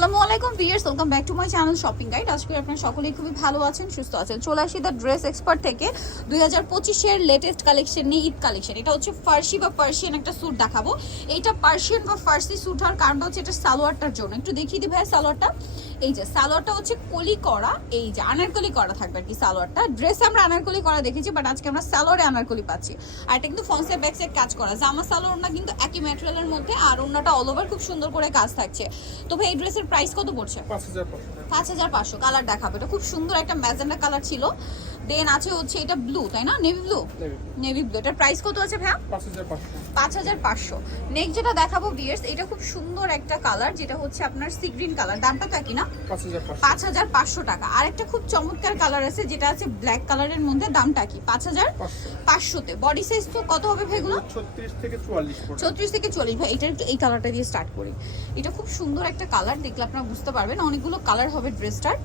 আসসালামু আলাইকুম viewers, welcome back to my channel shopping guide. আজকে আপনারা সকলেই খুবই ভালো আছেন, সুস্থ আছেন। চলে আসি দ্য ড্রেস এক্সপার্ট থেকে 2025-এর লেটেস্ট কালেকশন নিয়ে, ঈদ কালেকশন। এটা হচ্ছে ফার্সি বা পার্সিয়ান একটা স্যুট দেখাবো। এইটা পার্সিয়ান বা ফার্সি স্যুট হওয়ার কারণটা হচ্ছে এটা সালোয়ারটার জন্য। একটু দেখিয়ে দিই ভাই সালোয়ারটা। এই যে সালোয়ারটা হচ্ছে কলি করা, এই যে আনারকলি করা থাকবে আর কি সালোয়ারটা। ড্রেসে আমরা আনারকলি করা দেখেছি, বাট আজকে আমরা সালোয়ারে আনারকলি পাচ্ছি। আর এটা কিন্তু ফ্রন্ট সাইড ব্যাক সাইড কাজ করা, জামা সালোয়ার না কিন্তু একই ম্যাটেরিয়ালের মধ্যে, আর ওন্নাটা অল ওভার খুব সুন্দর করে কাজ থাকছে। তো ভাই এই ড্রেসের প্রাইস কত পড়ছে? 5500। কালার দেখাবো, এটা খুব সুন্দর একটা ম্যাজেন্ডা কালার ছিল। দেন আছে হচ্ছে এটা ব্লু, তাই না? Navy blue. নেভি ব্লু, এটার প্রাইস কত আছে ভাইয়া? 5500। নেক্সট যেটা দেখাবো ভিউয়ার্স, এটা খুব সুন্দর একটা কালার, যেটা হচ্ছে আপনার সি গ্রিন কালার। দামটা তো একই না? 5500 টাকা। আর একটা খুব চমৎকার কালার আছে যেটা আছে ব্ল্যাক কালারের মধ্যে, দামটা কি? 5500-তে। বডি সাইজ তো কত হবে ভাই এগুলো? 36 থেকে 44। ভাই এটা একটু এই কালারটা দিয়ে স্টার্ট করি। এটা খুব সুন্দর একটা কালার, দেখলে আপনারা বুঝতে পারবেন অনেকগুলো কালার হবে ড্রেসটার।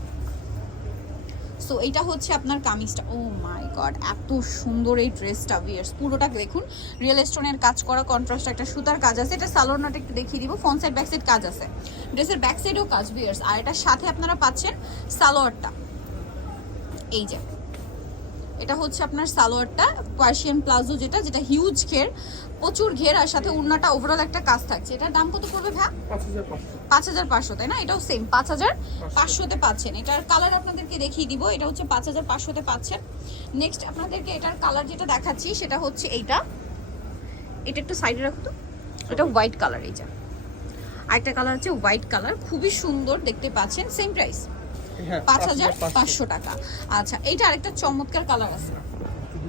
সো এটা হচ্ছে আপনার কামিজটা। ও মাই গড, এত সুন্দর এই ড্রেসটা ভিউয়ার্স। পুরোটা দেখুন, রিয়েল স্টোনের কাজ করা, কন্ট্রাস্ট একটা সুতার কাজ আছে। এটা সালোয়ারটা একটু দেখিয়ে দিব। ফ্রন্ট সাইড ব্যাক সাইড কাজ আছে, ড্রেসের ব্যাক সাইডেও কাজ ভিউয়ার্স। আর এটার সাথে আপনারা পাচ্ছেন সালোয়ারটা। এই যে এটা হচ্ছে আপনার সালোয়ারটা, পার্সিয়ান প্লাজো, যেটা যেটা হিউজ ঘের, প্রচুর ঘের, আর সাথে ওড়নাটা ওভারঅল একটা কাজ থাকছে। এটার দাম কত পড়বে ভাই? 5500, তাই না? এটাও সেম 5500-তে পাচ্ছেন। এটার কালার আপনাদেরকে দেখিয়ে দিব। এটা হচ্ছে 5500-তে পাচ্ছেন। নেক্সট আপনাদেরকে এটার কালার যেটা দেখাচ্ছি সেটা হচ্ছে এইটা। এটা একটু সাইডে রাখো তো। এটা হোয়াইট কালার। এই যে আরেকটা কালার হচ্ছে হোয়াইট কালার, খুবই সুন্দর দেখতে পাচ্ছেন। সেম প্রাইস 5500 টাকা। আচ্ছা, এইটা আরেকটা চমৎকার কালার আছে,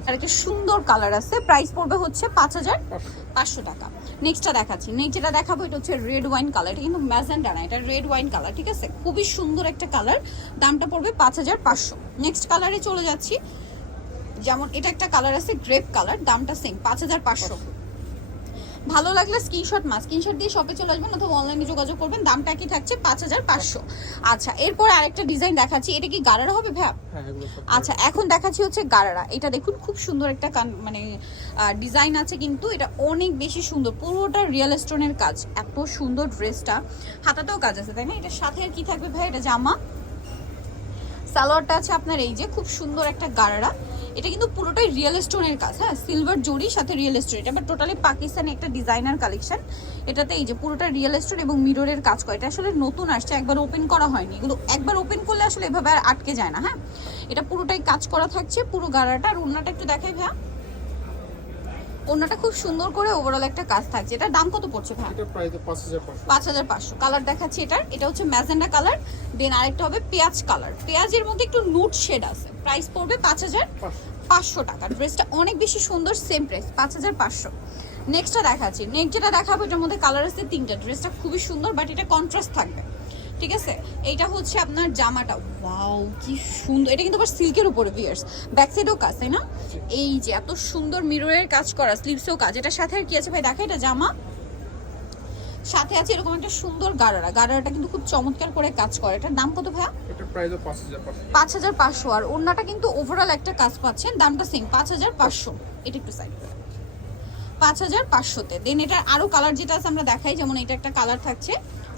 আরেকটা সুন্দর কালার আছে। প্রাইস পড়বে হচ্ছে 5500 টাকা। নেক্সটটা দেখাচ্ছি। নেক্সট যেটা দেখাবো এটা হচ্ছে রেড ওয়াইন কালার। এটা কিন্তু ম্যাজেন্ডা না, এটা রেড ওয়াইন কালার, ঠিক আছে? খুবই সুন্দর একটা কালার, দামটা পড়বে 5500। নেক্সট কালারে চলে যাচ্ছি। যেমন এটা একটা কালার আছে গ্রেপ কালার, দামটা সেম 5500। ভালো লাগলে স্ক্রিনশট দিয়ে শপে চলে আসবেন অথবা অনলাইনে যোগাযোগ করবেন, দামটা কি থাকছে? 5500। আচ্ছা, এরপর আরেকটা ডিজাইন দেখাচ্ছি। এটা কি গারারা হবে ভাই? আচ্ছা, এখন দেখাচ্ছি হচ্ছে গারারা। এটা দেখুন, খুব সুন্দর একটা মানে ডিজাইন আছে, কিন্তু এটা অনেক বেশি সুন্দর। পুরোটা রিয়েল স্টোনের কাজ, এত সুন্দর ড্রেসটা। হাতাতেও কাজ আছে, তাই না? এটার সাথে আর কি থাকবে ভাই? এটা জামা, সালোয়ারটা আছে আপনার এই যে খুব সুন্দর একটা গারারা। এটা কিন্তু পুরোটাই রিয়েল স্টোনের কাজ, হ্যাঁ, সিলভার জড়ি সাথে রিয়েল স্টোন। এটা টোটালি পাকিস্তানি একটা ডিজাইনার কালেকশন। এটাতে এই যে পুরোটা রিয়েল স্টোন এবং মিররের কাজ করে। এটা আসলে নতুন আসছে, একবার ওপেন করা হয়নি। এগুলো একবার ওপেন করলে আসলে এভাবে আর আটকে যায় না। হ্যাঁ, এটা পুরোটাই কাজ করা থাকছে, পুরো গারাটা। আর ওড়নাটা একটু দেখাই ভাইয়া। ওড়নাটা খুব সুন্দর করে ওভারঅল একটা কাজ থাকছে। এটার দাম কত পড়ছে ভাই? এটা প্রাইস 5500। কালার দেখাচ্ছি এটার। এটা হচ্ছে ম্যাজেন্ডা কালার, দেন আরেকটা হবে পেঁয়াজ কালার। পেঁয়াজের মধ্যে একটু নুট শেড আছে। প্রাইস পড়বে 5500 টাকা। ড্রেসটা অনেক বেশি সুন্দর, সেম প্রাইস 5500। নেক্সটটা দেখাচ্ছি। নেক্সট যেটা দেখাবো এটার মধ্যে কালার আছে তিনটা। ড্রেসটা খুবই সুন্দর, বাট এটা কন্ট্রাস্ট থাকবে, ঠিক আছে? এইটা হচ্ছে আপনার জামাটা। ওয়াও, কি সুন্দর! এটা কিন্তু আবার সিল্কের উপরে ভিউয়ার্স, ব্যাক সাইডেও কাজ, তাই না? এই যে এত সুন্দর মিররের কাজ করা, স্লিভসেও কাজ। এটার সাথে আর কি আছে ভাই? দেখা, এটা জামা, সাথে আছে এরকম একটা সুন্দর গারারা। গারারাটা কিন্তু খুব চমৎকার করে কাজ করে। এটার দাম কত ভাইয়া? এটা প্রাইস 5500। আর ওড়নাটা কিন্তু ওভারঅল একটা কাজ পাচ্ছেন, দামটা সেম 5500। এটা একটু সাইড করে 5500-তে। দেন এটা আরো কালার যেটা আছে আমরা দেখাই, যেমন এটা একটা কালার থাকছে,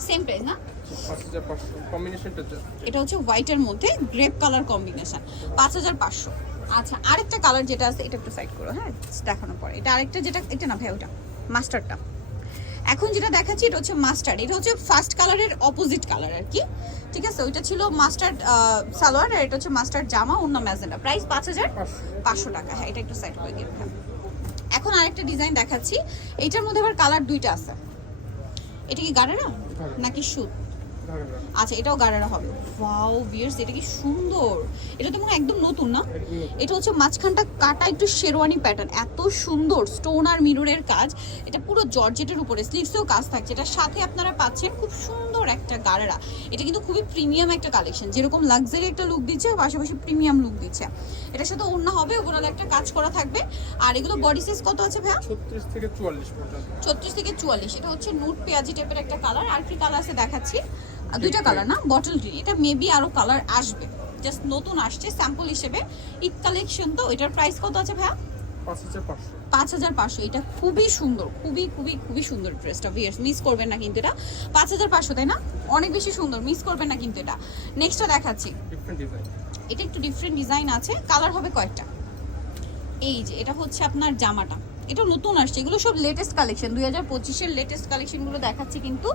সেম প্রাইস না? 5500 কম্বিনেশনটা। এটা হচ্ছে হোয়াইটের মধ্যে গ্রেপ কালার কম্বিনেশন, 5500। আচ্ছা, আরেকটা কালার যেটা আছে এটা একটু সাইড করো, হ্যাঁ, দেখানোর পরে। এটা আরেকটা যেটা, এটা না ভাই, ওটা মাস্টারটা। এখন যেটা দেখাচ্ছি এটা হচ্ছে মাস্টার্ড। এটা হচ্ছে ফার্স্ট কালারের অপোজিট কালার আর কি, ঠিক আছে? ওইটা ছিল মাস্টার্ড সালোয়ার, আর এটা হচ্ছে মাস্টার্ড জামা, অন্য ম্যাজেন্ডা। প্রাইস 5500 টাকা। হ্যাঁ, এটা একটু সাইড করে দিন। এখন আরেকটা ডিজাইন দেখাচ্ছি। এইটার মধ্যে আবার কালার দুইটা আছে। এটা কি গারারা নাকি সুত? আচ্ছা, এটাও গারারা হবে। ওয়াও ভিউয়ার্স, এটা কি সুন্দর! এটা তো মনে একদম নতুন না? এটা হচ্ছে মাঝখানটা কাটা একটু শেরওয়ানি প্যাটার্ন, এত সুন্দর স্টোন আর মিররের কাজ। এটা পুরো জর্জেটের উপরে, স্লিভসেও কাজ থাকছে। এটার সাথে আপনারা পাচ্ছেন খুব সুন্দর একটা গারারা। এটা কিন্তু খুবই প্রিমিয়াম একটা কালেকশন, যেরকম লাক্সারি একটা লুক দিচ্ছে, পাশাপাশি প্রিমিয়াম লুক দিচ্ছে। এটার সাথে ওড়না হবে, ওভারঅল একটা কাজ করা থাকবে। আর এগুলো বডি সাইজ কত আছে ভাইয়া? 36 থেকে 44 পর্যন্ত। 36 থেকে 44। এটা হচ্ছে নুট পেঁয়াজি টাইপের একটা কালার। আর কি কালার আছে দেখাচ্ছি, দুইটা কালার না, বটল গ্রিন। এটা মেবি আরো কালার আসবে, জাস্ট নতুন আসছে স্যাম্পল হিসেবে, ঈদ কালেকশন তো। এটার প্রাইস কত আছে ভাইয়া? 5500। 5500, এটা খুবই সুন্দর, খুবই খুবই খুবই সুন্দর ড্রেসটা। ভিউয়ার্স মিস করবেন না কিন্তু এটা 5500, তাই না? অনেক বেশি সুন্দর, মিস করবেন না কিন্তু এটা। নেক্সটটা দেখাচ্ছি, ডিফারেন্ট ডিজাইন। এটা একটু ডিফারেন্ট ডিজাইন আছে, কালার হবে কয়েকটা। এই যে এটা হচ্ছে আপনার জামাটা, এটা নতুন আসছে, এগুলো সব লেটেস্ট কালেকশন, 2025-এর লেটেস্ট কালেকশনগুলো দেখাচ্ছি। কিন্তু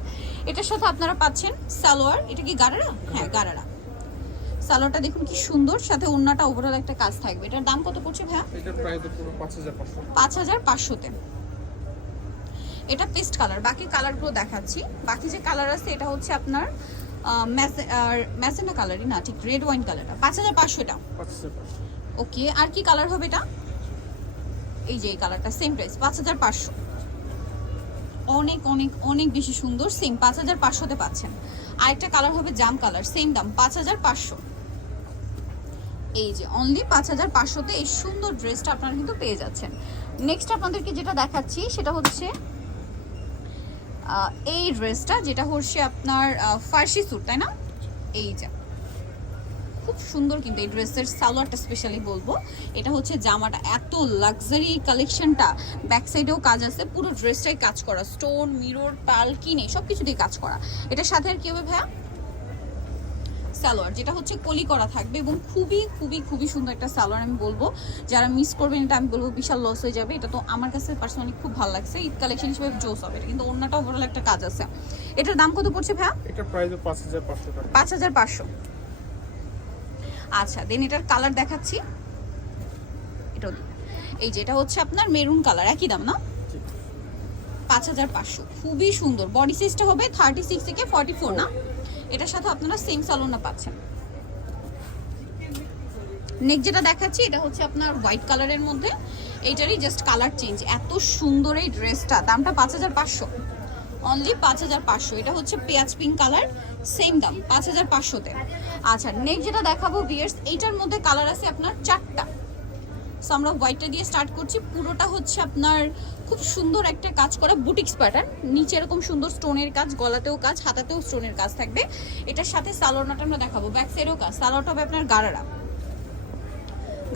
এটার সাথে আপনারা পাচ্ছেন সালোয়ার, এটা কি গারারা? হ্যাঁ গারারা। সালোয়ারটা দেখুন কি সুন্দর, সাথে ওন্নাটা ওভারঅল একটা কাজ থাকবে। এটার দাম কত পড়ছে ভাইয়া? এটার প্রাইস পুরো 5500। 5500-তে। এটা পেস্ট কালার, বাকি কালারগুলো দেখাচ্ছি। বাকি যে কালার আছে এটা হচ্ছে আপনার ম্যাজেন্টা কালারই না, ঠিক রেড ওয়াইন কালারটা। 5500 এটা। 5500। ওকে, আর কি কালার হবে এটা? এই যে এই কালারটা, সেম প্রাইস 5500। অনেক অনেক অনেক বেশি সুন্দর, সেম 5500-তে পাচ্ছেন। আরেকটা কালার হবে জাম কালার, সেম দাম 5500। এই যে অনলি 5500-তে এই সুন্দর ড্রেসটা আপনারা কিন্তু পেয়ে যাচ্ছেন। নেক্সট আপনাদেরকে যেটা দেখাচ্ছি সেটা হচ্ছে এই ড্রেসটা, যেটা হচ্ছে আপনার ফার্সি স্যুট, তাই না? এই যে খুব সুন্দর কিন্তু এই ড্রেসের সালোয়ারটা স্পেশালি বলবো। এটা হচ্ছে জামাটা, এত লাক্সারি কালেকশনটা, ব্যাক সাইডেও কাজ আছে, পুরো ড্রেসটাই কাজ করা, স্টোন, মিরর, পাল, কিনে সব কিছু দিয়ে কাজ করা। এটার সাথে আর কি হবে ভাইয়া? সালোয়ার, যেটা হচ্ছে কলি করা থাকবে এবং খুবই খুবই খুবই সুন্দর একটা সালোয়ার। আমি বলবো যারা মিস করবেন এটা, আমি বলবো বিশাল লস হয়ে যাবে। এটা তো আমার কাছে পার্সোনালি খুব ভালো লাগছে, ঈদ কালেকশন হিসেবে জোস হবে এটা, কিন্তু অন্যটা ওভারঅল একটা কাজ আছে। এটার দাম কত পড়ছে ভাইয়া? এটার প্রাইস 5500 টাকা। 5500। আচ্ছা, দেন এটার কালার দেখাচ্ছি। এটাও এই যে এটা হচ্ছে আপনার মেরুন কালার, একই দাম না? 5500, খুবই সুন্দর। বডি সাইজটা হবে 36 থেকে 44 না? এটার সাথে আপনারা সেম সালোনা পাচ্ছেন। নেক্সট যেটা দেখাচ্ছি এটা হচ্ছে আপনার হোয়াইট কালারের মধ্যে, এইটারই জাস্ট কালার চেঞ্জ। এত সুন্দর এই ড্রেসটা, দামটা 5500, অনলি 5500। এটা হচ্ছে পেঁয়াজ পিঙ্ক কালার, সেম দাম 5500-তে। আচ্ছা, নেক্সট যেটা দেখাবো ভিউয়ার্স, এইটার মধ্যে কালার আছে আপনার 4টা। সো আমরা হোয়াইটটা দিয়ে স্টার্ট করছি। পুরোটা হচ্ছে আপনার খুব সুন্দর একটা কাজ করা বুটিক্স প্যাটার্ন, নিচে এরকম সুন্দর স্টোনের কাজ, গলাতেও কাজ, হাতাতেও স্টোনের কাজ থাকবে। এটার সাথে সালোয়ারটা আমরা দেখাবো, ব্যাক সাইডেও কাজ। সালোয়ারটা হবে আপনার গারারা,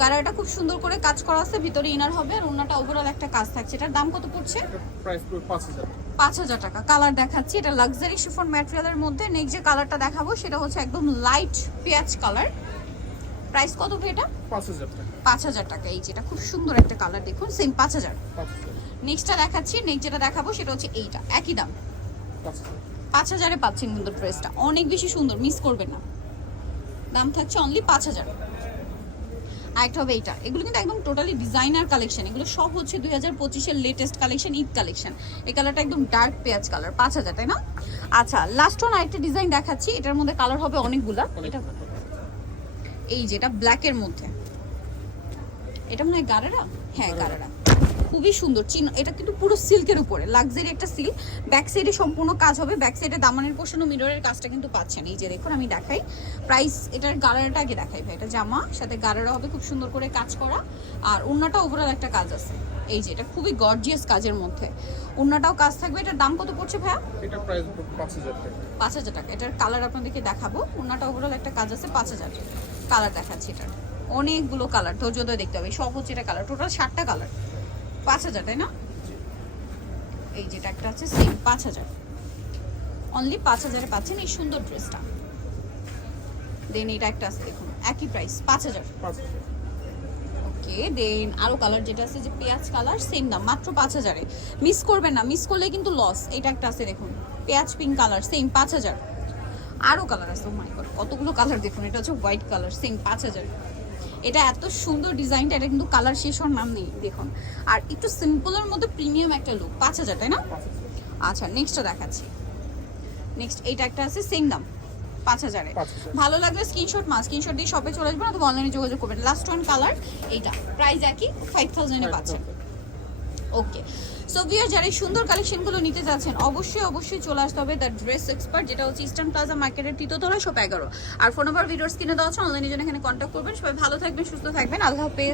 গারাটা খুব সুন্দর করে কাজ করা আছে, ভিতরে ইনার হবে, আর ওন্নাটা ওভারঅল একটা কাজ থাকছে। এটার দাম কত পড়ছে? এটার প্রাইস পুরো 5000। 5000 টাকা। কালার দেখাচ্ছি, এটা লাক্সারি শিফন ম্যাটেরিয়ালের মধ্যে। নেক্সট যে কালারটা দেখাবো সেটা হচ্ছে একদম লাইট পেঁয়াজ কালার। প্রাইস কত এটা? 5000 টাকা। 5000 টাকা। এই যেটা খুব সুন্দর একটা কালার, দেখুন সেম 5000। 5000। নেক্সটটা দেখাচ্ছি, নেক্সট যেটা দেখাবো সেটা হচ্ছে এইটা, একই দাম 5000। 5000-এ পাচ্ছেন কিন্তু ড্রেসটা অনেক বেশি সুন্দর, মিস করবেন না। দাম থাকছে অনলি 5000। আরেকটা হবে এইটা, এগুলো কিন্তু একদম টোটালি ডিজাইনার কালেকশন, এগুলো সব হচ্ছে 2025-এর লেটেস্ট কালেকশন, ঈদ কালেকশন। এই কালারটা একদম ডার্ক পেঁয়াজ কালার, 5000, তাই না? আচ্ছা, লাস্ট ওয়ান আরেকটা ডিজাইন দেখাচ্ছি, এটার মধ্যে কালার হবে অনেকগুলা। এটা এই যেটা ব্ল্যাকের মধ্যে, এটা মনে হয় গারারা, হ্যাঁ গারারা, খুবই সুন্দর। এটা কিন্তু পুরো সিল্কের উপরে, লাক্সারি একটা সিল্ক। ব্যাক সাইডে সম্পূর্ণ কাজ হবে, ব্যাক সাইডে দামানের পোর্শন ও মিররের কাজটা কিন্তু পাচ্ছেন। এই যে দেখুন, আমি দেখাই প্রাইস, এটার গারারাটা আগে দেখাই ভাই। এটা জামা, সাথে গারারা হবে খুব সুন্দর করে কাজ করা, আর ওন্নাটা ওভারঅল একটা কাজ আছে। এই যে এটা খুবই গর্জিয়াস কাজের মধ্যে, ওন্নাটাও কাজ থাকবে। এটার দাম কত পড়ছে ভাইয়া? এটার প্রাইস 5000 টাকা। 5000 টাকা। এটার কালার আপনাদেরকে দেখাবো, ওন্নাটা ওভারঅল একটা কাজ আছে, 5000। কালার দেখাচ্ছি, এটার অনেকগুলো কালার, ধৈর্য ধরে দেখতে হবে। সব হচ্ছে এটা কালার, টোটাল 7টা কালার, 5000, তাই না? এই যেটা একটা আছে সেম 5000, অনলি 5000-এ পাচ্ছেন এই সুন্দর ড্রেসটা। দেন এটা একটা আছে দেখুন, একই প্রাইস 5000। 5000। ওকে, দেন আরো কালার যেটা আছে যে পেঁয়াজ কালার, সেম দাম মাত্র 5000-এ। মিস করবেন না, মিস করলে কিন্তু লস। এটা একটা আছে দেখুন, পেঁয়াজ পিঙ্ক কালার, সেম 5000। আরো কালার আছে, ও মাই গড কতগুলো কালার দেখুন। এটা হচ্ছে হোয়াইট কালার, সেম 5000। এটা এত সুন্দর ডিজাইনটা, এটা কিন্তু কালার শেষ হওয়ার নাম নেই দেখুন। আর একটু সিম্পলের মধ্যে প্রিমিয়াম একটা লুক, 5000, তাই না? আচ্ছা, নেক্সটটা দেখাচ্ছি। নেক্সট এইটা একটা আছে, সেম দাম 5000-এ। ভালো লাগলে স্ক্রিনশট স্ক্রিনশট দিয়ে শপে চলে আসবেন অথবা অনলাইনে যোগাযোগ করবেন। লাস্ট ওয়ান কালার এইটা, প্রাইস একই, 5000-এ পাচ্ছেন। ওকে, সো ভিউয়ার যারা এই সুন্দর কালেকশনগুলো নিতে যাচ্ছেন অবশ্যই অবশ্যই চলে আসতে হবে দ্য ড্রেস এক্সপার্ট, যেটা হচ্ছে ইস্টার্ন প্লাজা মার্কেটের 3য় তলায়, শপ 11। আর ফোন নাম্বার ভিডিওস কিনে দেওয়া হচ্ছে, অনলাইনে জন্য এখানে কন্ট্যাক্ট করবেন। সবাই ভালো থাকবেন, সুস্থ থাকবেন, আল্লাহ হাফেজ।